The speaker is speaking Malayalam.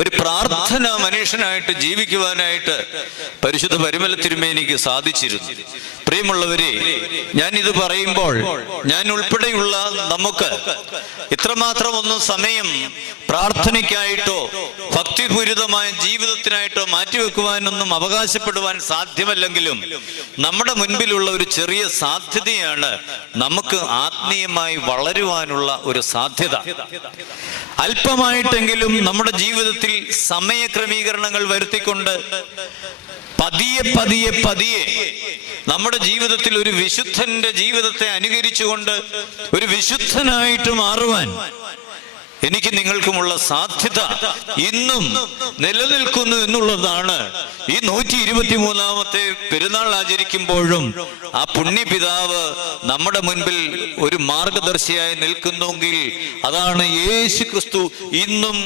ഒരു പ്രാർത്ഥന മനുഷ്യനായിട്ട് ജീവിക്കുവാനായിട്ട് പരിശുദ്ധ പരിമല തിരുമേനിക്ക് സാധിച്ചിരുന്നു. പ്രിയമുള്ളവരെ, ഞാനിത് പറയുമ്പോൾ ഞാൻ ഉൾപ്പെടെയുള്ള നമുക്ക് ഇത്രമാത്രം ഒന്നും സമയം പ്രാർത്ഥനയ്ക്കായിട്ടോ ഭക്തിപൂരിതമായ ജീവിതത്തിനായിട്ടോ മാറ്റിവെക്കുവാനൊന്നും അവകാശപ്പെടുവാൻ സാധ്യമല്ലെങ്കിലും നമ്മുടെ മുൻപിലുള്ള ഒരു ചെറിയ സാധ്യതയാണ് നമുക്ക് ആത്മീയമായി വളരുവാനുള്ള ഒരു സാധ്യത. അല്പമായിട്ടെങ്കിലും നമ്മുടെ ജീവിതത്തിൽ സമയക്രമീകരണങ്ങൾ വരുത്തിക്കൊണ്ട് പതിയെ നമ്മുടെ ജീവിതത്തിൽ ഒരു വിശുദ്ധന്റെ ജീവിതത്തെ അനുകരിച്ചുകൊണ്ട് ഒരു വിശുദ്ധനായിട്ട് മാറുവാൻ എനിക്ക് നിങ്ങൾക്കുമുള്ള സാധ്യത ഇന്നും നിലനിൽക്കുന്നു എന്നുള്ളതാണ് ഈ 123ാമത്തെ പെരുന്നാൾ ആചരിക്കുമ്പോഴും ആ പുണ്യപിതാവ് നമ്മുടെ മുൻപിൽ ഒരു മാർഗദർശിയായി നിൽക്കുന്നെങ്കിൽ അതാണ് യേശു ക്രിസ്തു ഇന്നും